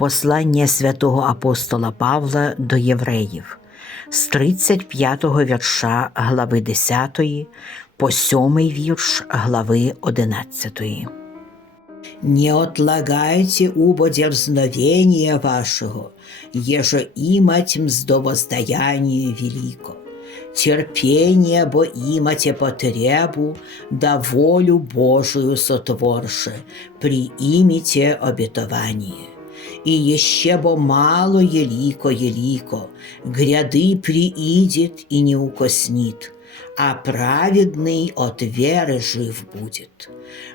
Послання святого апостола Павла до євреїв з 35 вірша глави 10 по 7 вірш глави 11. Не отлагайте убо дерзновения вашего, еже имать мздо воздаяние велико. Терпение бо имате потребу, да волю Божию сотворше, приимите обетование. И еще бо мало елико елико, гряды приидет и не укоснит, а праведный от веры жив будет.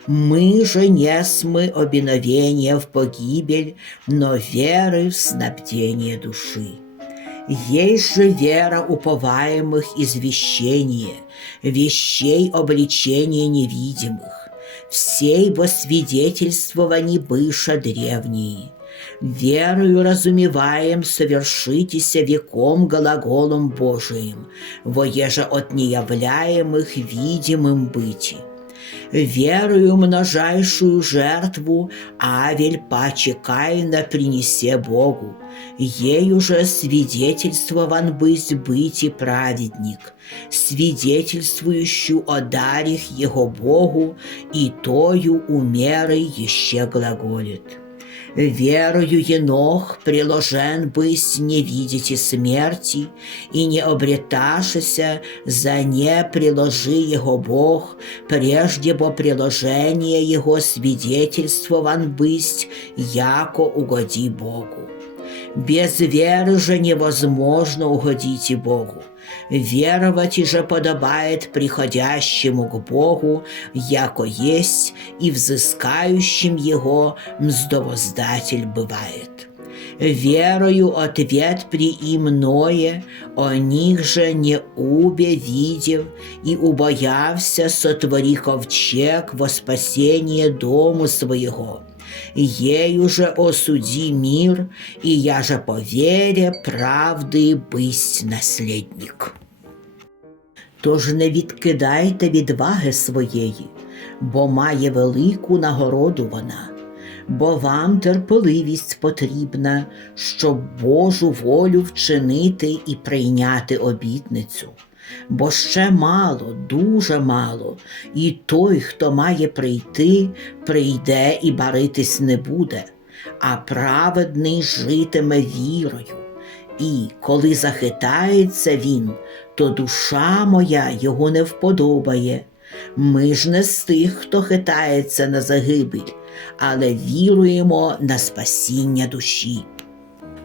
Мы же не смы обиновения в погибель, но веры в снабдение души. Есть же вера уповаемых извещение, вещей обличения невидимых, всей во свидетельствовании быша древние. Верою разумеваем совершитеся веком глаголом Божиим, воеже от неявляемых видимым быти. Верою множайшую жертву Авель паче Каина принесе Богу, ею же свидетельствован быть быть и праведник, свидетельствующую о дарих его Богу, и тою умерой еще глаголит. Верою Енох приложен быть не видите смерти, и не обреташися за не приложи его Бог, прежде бо приложение его свидетельствован быть, яко угоди Богу. Без веры же невозможно угодить и Богу. Веровать же подобает приходящему к Богу, яко есть, и взыскающим Его мздовоздатель бывает. Верою ответ при иное, о них же не убе видев, и убоявся сотвори ковчег во спасение дому своего. Ею же осуди мир, и я же по вере правди быть наслідник. Тож не відкидайте відваги своєї, бо має велику нагороду вона, бо вам терпеливість потрібна, щоб Божу волю вчинити і прийняти обітницю. Бо ще мало, дуже мало, і той, хто має прийти, прийде і баритись не буде, а праведний житиме вірою. І коли захитається він, то душа моя його не вподобає. Ми ж не з тих, хто хитається на загибель, але віруємо на спасіння душі.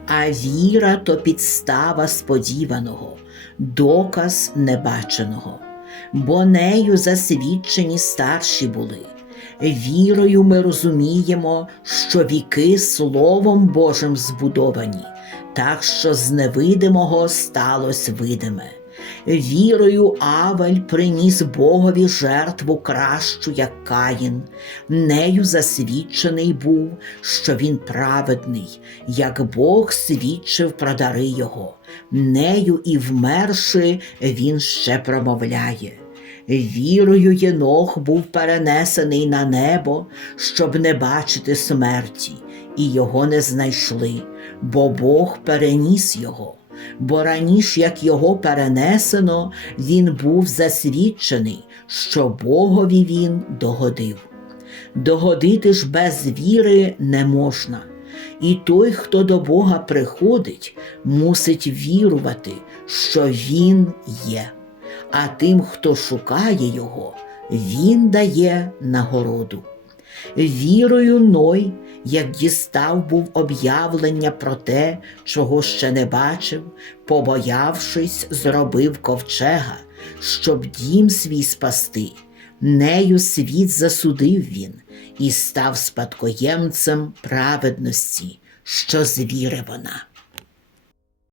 А віра то підстава сподіваного, доказ небаченого, бо нею засвідчені старші були. Вірою ми розуміємо, що віки Словом Божим збудовані, так що з невидимого сталося видиме. Вірою Авель приніс Богові жертву кращу, як Каїн, нею засвідчений був, що він праведний, як Бог свідчив про дари його, нею і вмерши, він ще промовляє. Вірою Єнох був перенесений на небо, щоб не бачити смерті, і його не знайшли, бо Бог переніс його бо раніше, як його перенесено, він був засвідчений, що Богові він догодив. Догодити ж без віри не можна, і той, хто до Бога приходить, мусить вірувати, що Він є, а тим, хто шукає Його, Він дає нагороду. Вірою Ной, як дістав був об'явлення про те, чого ще не бачив, побоявшись, зробив ковчега, щоб дім свій спасти. Нею світ засудив він і став спадкоємцем праведності, що з віри вона.